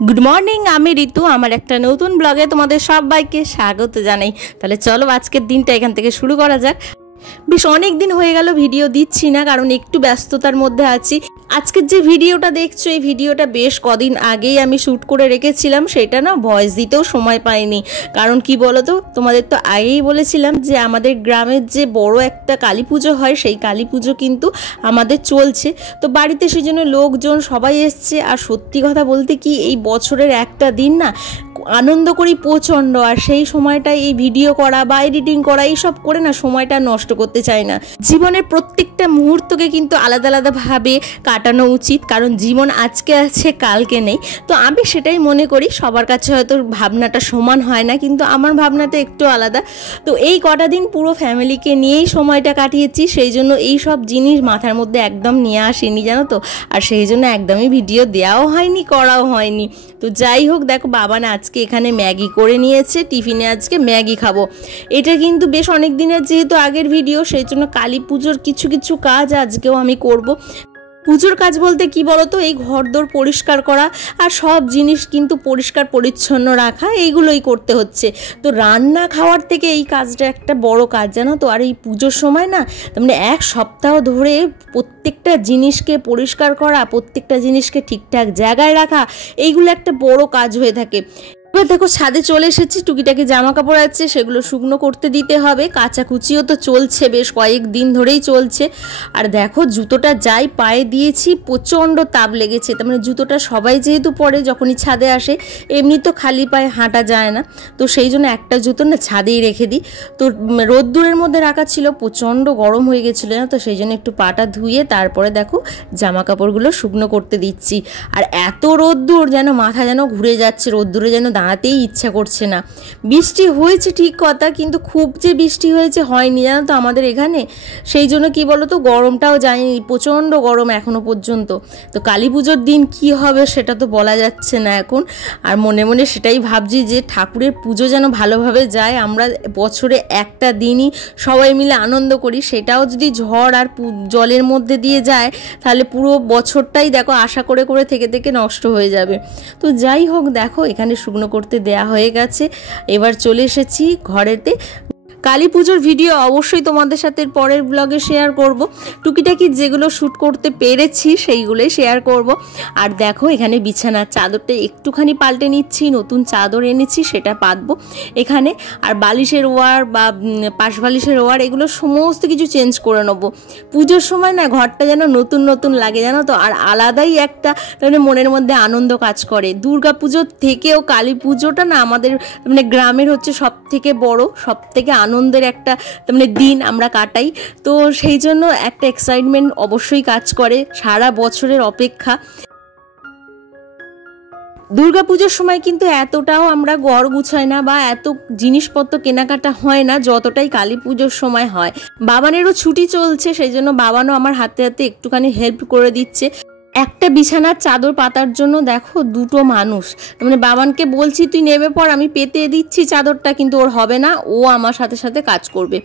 Good morning, আমি ঋতু। আমার একটা নতুন ব্লগে তোমাদের সবাইকে স্বাগত জানাই। তাহলে চলো আজকের দিনটা এখান থেকে শুরু করা যাক। বেশ অনেক দিন হয়ে গেল ভিডিও দিচ্ছি না, কারণ একটু ব্যস্ততার মধ্যে আছি। আজকের যে ভিডিওটা দেখছো, এই ভিডিওটা বেশ কদিন আগেই আমি শ্যুট করে রেখেছিলাম। সেটা না ভয়েস দিতেও সময় পাইনি, কারণ কি বলো তো, তোমাদের তো আগেই বলেছিলাম যে আমাদের গ্রামের যে বড় একটা কালী পুজো হয়, সেই কালী পুজো কিন্তু আমাদের চলছে। তো বাড়িতে সেই জন্য লোকজন সবাই এসছে। আর সত্যি কথা বলতে কি, এই বছরের একটা দিন না আনন্দ করি প্রচণ্ড। আর সেই সময়টায় এই ভিডিও করা বা এডিটিং করা এইসব করে না সময়টা নষ্ট করতে চাই না। জীবনের প্রত্যেকটা মুহূর্তকে কিন্তু আলাদা আলাদাভাবে কাটানো উচিত, কারণ জীবন আজকে আছে কালকে নেই। তো আমি সেটাই মনে করি। সবার কাছে হয়তো ভাবনাটা সমান হয় না, কিন্তু আমার ভাবনাটা একটু আলাদা। তো এই কটা দিন পুরো ফ্যামিলিকে নিয়েই সময়টা কাটিয়েছি, সেই জন্য এই সব জিনিস মাথার মধ্যে একদম নিয়ে আসেনি, জানো তো। আর সেই জন্য একদমই ভিডিও দেওয়াও হয়নি, করাও হয়নি। তো যাই হোক, দেখো বাবা না আজকে এখানে ম্যাগি করে নিয়েছে টিফিনে। আজকে ম্যাগি খাবো। এটা কিন্তু বেশ অনেক দিনের যেহেতু আগের ভিডিও, সেই জন্য কালী পুজোর কিছু কিছু কাজ আজকেও আমি করব। পুজোর কাজ বলতে কি বলতো, এই ঘরদোর পরিষ্কার করা আর সব জিনিস কিন্তু পরিষ্কার পরিচ্ছন্ন রাখা, এইগুলোই করতে হচ্ছে। তো রান্না খাওয়ার থেকে এই কাজটা একটা বড় কাজ, জানো তো। আর এই পুজোর সময় না, তার মানে এক সপ্তাহ ধরে প্রত্যেকটা জিনিসকে পরিষ্কার করা, প্রত্যেকটা জিনিসকে ঠিকঠাক জায়গায় রাখা, এইগুলো একটা বড় কাজ হয়ে থাকে। এবার দেখো ছাদে চলে এসেছি। টুকিটাকি জামা কাপড় আছে, সেগুলো শুকনো করতে দিতে হবে। কাচাকুচিও তো চলছে, বেশ কয়েক দিন ধরেই চলছে। আর দেখো জুতোটা যাই পায়ে দিয়েছি, প্রচণ্ড তাপ লেগেছে। তার মানে জুতোটা সবাই যেহেতু পরে যখনই ছাদে আসে, এমনি তো খালি পায়ে হাঁটা যায় না। তো সেই জন্য একটা জুতো না ছাদেই রেখে দিই। তো রোদ্দুরের মধ্যে রাখা ছিল, প্রচণ্ড গরম হয়ে গেছিলো না, তো সেই জন্য একটু পাটা ধুয়ে তারপরে দেখো জামা কাপড়গুলো শুকনো করতে দিচ্ছি। আর এত রোদ্দুর, যেন মাথা যেন ঘুরে যাচ্ছে, রোদ্দুরে যেন দাঁড়াতেই ইচ্ছা করছে না। বৃষ্টি হয়েছে ঠিক কথা, কিন্তু খুব যে বৃষ্টি হয়েছে হয়নি, জানো তো আমাদের এখানে। সেই জন্য কি বলো তো, গরমটাও যায়নি, প্রচণ্ড গরম এখনো পর্যন্ত। তো কালী পুজোর দিন কি হবে সেটা তো বলা যাচ্ছে না এখন। আর মনে মনে সেটাই ভাবছি যে ঠাকুরের পুজো যেন ভালোভাবে যায়। আমরা বছরে একটা দিনই সবাই মিলে আনন্দ করি, সেটাও যদি ঝড় আর জলের মধ্যে দিয়ে যায়, তাহলে পুরো বছরটাই দেখো আশা করে করে থেকে থেকে নষ্ট হয়ে যাবে। তো যাই হোক, দেখো এখানে শুকনো করতে দেয়া হয়ে গেছে। এবার চলে এসেছি ঘরেতে। কালী পুজোর ভিডিও অবশ্যই তোমাদের সাথে পরের ব্লগে শেয়ার করব। টুকিটাকি যেগুলো শ্যুট করতে পেরেছি সেইগুলোই শেয়ার করব। আর দেখো এখানে বিছানার চাদরটা একটুখানি পাল্টে নিচ্ছি, নতুন চাদর এনেছি, সেটা পাতবো এখানে। আর বালিশের ওয়ার বা পাশ বালিশের ওয়ার, এগুলো সমস্ত কিছু চেঞ্জ করে নেবো। পুজোর সময় না ঘরটা যেন নতুন নতুন লাগে, জানো তো। আর আলাদাই একটা মানে মনের মধ্যে আনন্দ কাজ করে। দুর্গা পুজোর থেকেও কালী পুজোটা না আমাদের মানে গ্রামের হচ্ছে সব থেকে বড়, সব থেকে আনন্দের একটা মানে দিন আমরা কাটাই। তো সেই জন্য একটা এক্সাইটমেন্ট অবশ্যই কাজ করে, সারা বছরের অপেক্ষা। দুর্গা পুজোর সময় কিন্তু এতটাও আমরা ঘর গুছাই না বা এত জিনিসপত্র কেনাকাটা হয় না, যতটাই কালী পুজোর সময় হয়। বাবানেরও ছুটি চলছে, সেই জন্য বাবানও আমার হাতে হাতে একটুখানি হেল্প করে দিচ্ছে। একটা বিছানার চাদর পাতার জন্য দেখো দুটো মানুষ। মানে বাবানকে বলছি তুই নেমে পড়, আমি পেতে দিচ্ছি চাদরটা, কিন্তু ওর হবে না, ও আমার সাথে সাথে কাজ করবে।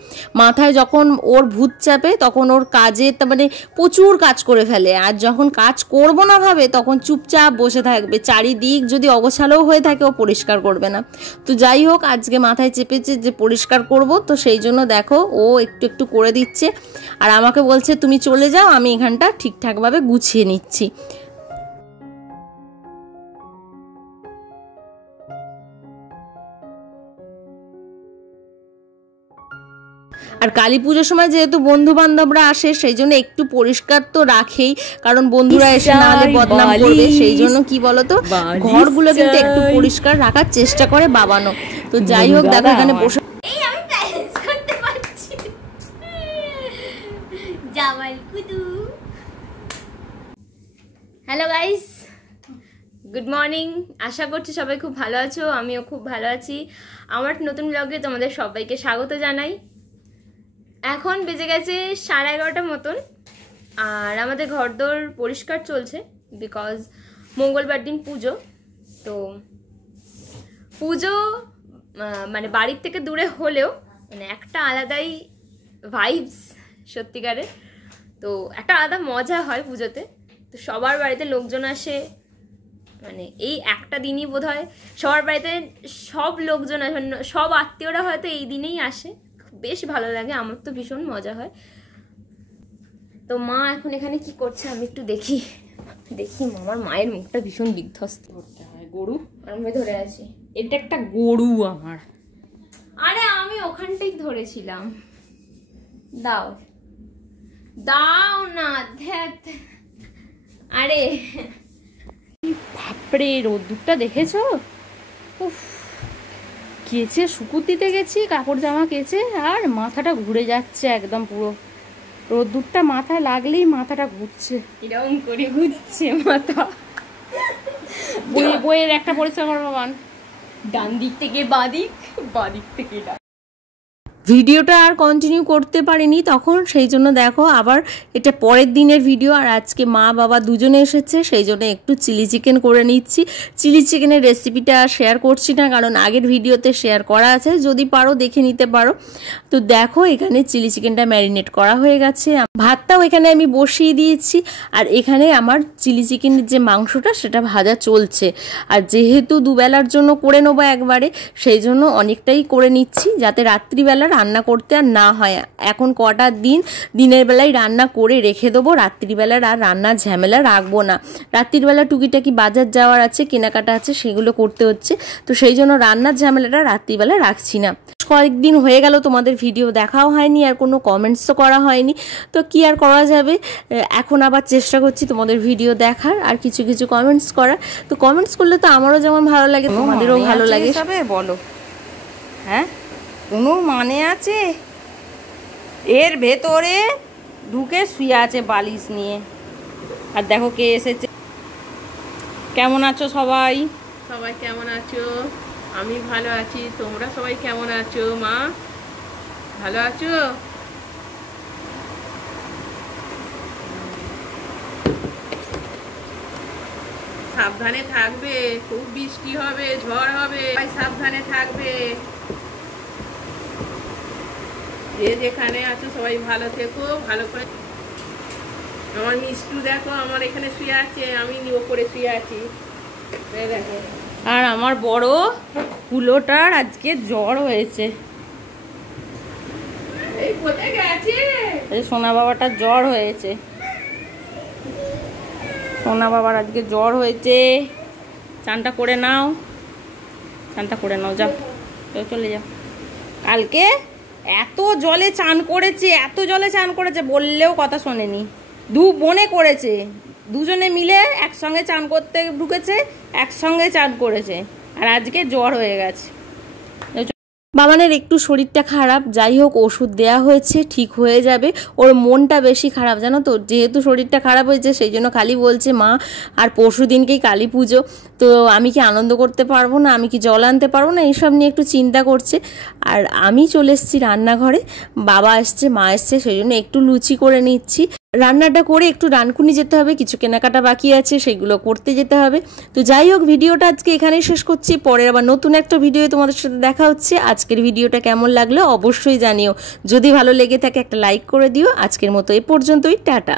মাথায় যখন ওর ভূত চাপে, তখন ওর কাজে তার মানে প্রচুর কাজ করে ফেলে। আর যখন কাজ করবো না ভাবে, তখন চুপচাপ বসে থাকবে। চারিদিক যদি অগোছালোও হয়ে থাকে, ও পরিষ্কার করবে না। তো যাই হোক, আজকে মাথায় চেপেছে যে পরিষ্কার করব, তো সেই জন্য দেখো ও একটু একটু করে দিচ্ছে। আর আমাকে বলছে তুমি চলে যাও, আমি এখানটা ঠিকঠাকভাবে গুছিয়ে নিচ্ছি। আর কালী পুজোর সময় যেহেতু বন্ধু বান্ধবরা আসে, সেই জন্য একটু পরিষ্কার তো রাখেই, কারণ বন্ধুরা এসে না হলে বদনাম করবে। সেই জন্য কি বলতো, ঘরগুলো কিন্তু একটু পরিষ্কার রাখার চেষ্টা করে বাবানো। তো যাই হোক, দেখো এখানে বসে হ্যালো গাইস, গুড মর্নিং। আশা করছি সবাই খুব ভালো আছো, আমিও খুব ভালো আছি। আমার নতুন ব্লগে তোমাদের সবাইকে স্বাগত জানাই। এখন বেজে গেছে 11:30 মতন, আর আমাদের ঘরদোর পরিষ্কার চলছে, বিকজ মঙ্গলবার দিন পুজো। তো পুজো মানে বাড়ির থেকে দূরে হলেও মানে একটা আলাদাই ভাইবস, সত্যিকারের। তো একটা আলাদা মজা হয় পুজোতে। তো সবার বাড়িতে লোকজন আসে, মানে এই একটা দিনই বোধহয় সবার বাড়িতে সব লোকজন সব আত্মীয়রা হয়তো এই দিনেই আসে, বেশ ভালো লাগে, আমার তো ভীষণ মজা হয়। তো মা এখন এখানে কি করছে আমি একটু দেখি আমার মায়ের মুখটা ভীষণ বিধ্বস্ত। করতে হয় গরু আমি ধরে আছি, এটা একটা গরু আমার। আরে আমি ওখানটাই ধরেছিলাম, দাও দাও না, দেখ। আরে বাপরে রোদ্দুরটা দেখেছো? উফ, কেচে শুকুর দিতে গেছি, কাপড় জামা কেচে, আর মাথাটা ঘুরে যাচ্ছে একদম পুরো। রোদ্দুরটা মাথায় লাগলেই মাথাটা ঘুরছে, এরকম করে ঘুরছে মাথা। বইয়ের একটা পরিষ্কার করবো বান, ডান দিক থেকে বাদিক, বাদিক থেকে ডান। ভিডিওটা আর কন্টিনিউ করতে পারিনি তখন, সেই জন্য দেখো আবার এটা পরের দিনের ভিডিও। আর আজকে মা বাবা দুজনে এসেছে, সেই জন্য একটু চিলি চিকেন করে নিচ্ছি। চিলি চিকেনের রেসিপিটা শেয়ার করছি না, কারণ আগের ভিডিওতে শেয়ার করা আছে, যদি পারো দেখে নিতে পারো। তো দেখো এখানে চিলি চিকেনটা ম্যারিনেট করা হয়ে গেছে, ভাতটাও এখানে আমি বসিয়ে দিয়েছি, আর এখানে আমার চিলি চিকেনের যে মাংসটা সেটা ভাজা চলছে। আর যেহেতু দুবেলার জন্য করে নেবো একবারে, সেই জন্য অনেকটাই করে নিচ্ছি, যাতে রাত্রিবেলা রান্না করতে আর না হয়। এখন কটা দিনের বেলায় রান্না করে রেখে দেবো, রাত্রিবেলার আর রান্নার ঝামেলা রাখবো না। রাত্রিবেলা টুকিটাকি বাজার যাওয়ার আছে, কেনাকাটা আছে, সেগুলো করতে হচ্ছে, তো সেই জন্য রান্নার ঝামেলাটা রাত্রিবেলা রাখছি না। কয়েকদিন হয়ে গেল তোমাদের ভিডিও দেখাও হয়নি, আর কোনো কমেন্টসও করা হয়নি, তো কি আর করা যাবে। এখন আবার চেষ্টা করছি তোমাদের ভিডিও দেখার আর কিছু কিছু কমেন্টস করার। তো কমেন্টস করলে তো আমারও যেমন ভালো লাগে, তোমাদেরও ভালো লাগে, সবে বলো। হ্যাঁ, কোনো মানে আছে? এর ভেতরে ঢুকে শুয়ে আছে বালিশ নিয়ে। আর দেখো কে এসেছে। কেমন আছো সবাই? সবাই কেমন আছো? আমি ভালো আছি, তোমরা সবাই কেমন আছো? মা ভালো আছো? সাবধানে থাকবে, খুব বৃষ্টি হবে, ঝড় হবে, সাবধানে থাকবে। যে যেখানে আছো সবাই ভালো থেকো, ভালো করে। আমার মিষ্টু দেখো আমার এখানে শুয়ে আছে, আমি ওপরে শুয়ে আছি, দেখো। আর আমার বড় কুলোটার আজকে জ্বর হয়েছে, এই কোথায় গেছে? সোনা বাবাটার জ্বর হয়েছে, সোনা বাবার আজকে জ্বর হয়েছে। চানটা করে নাও, চানটা করে নাও, যাও চলে যাও। কালকে এত জলে চান করেছে, এত জলে চান করেছে, বললেও কথা শোনেনি। দু বোনে করেছে, দুজনে মিলে একসঙ্গে চান করতে ঢুকেছে, একসঙ্গে চান করেছে, আর আজকে জ্বর হয়ে গেছে। বাবানের একটু শরীরটা খারাপ, যাই হোক ওষুধ দেয়া হয়েছে, ঠিক হয়ে যাবে। ওর মনটা বেশি খারাপ জানো তো, যেহেতু শরীরটা খারাপ হয়েছে সেই জন্য খালি বলছে মা আর পরশু দিনকেই কালী পুজো, তো আমি কি আনন্দ করতে পারবো না, আমি কি জল আনতে পারবো না, এইসব নিয়ে একটু চিন্তা করছে। আর আমি চলে এসেছি রান্নাঘরে, বাবা এসছে, মা এসছে, সেই জন্য একটু লুচি করে নিচ্ছি। রান্নাটা করে একটু ডানকুনি যেতে হবে, কিছু কেনাকাটা বাকি আছে, সেগুলো করতে যেতে হবে। তো যাই হোক, ভিডিওটা আজকে এখানেই শেষ করছি, পরে আবার নতুন একটা ভিডিও তোমাদের সাথে দেখা হচ্ছে। আজকের ভিডিওটা কেমন লাগলো অবশ্যই জানিও, যদি ভালো লেগে থাকে একটা লাইক করে দিও। আজকের মতো এ পর্যন্তই, টাটা।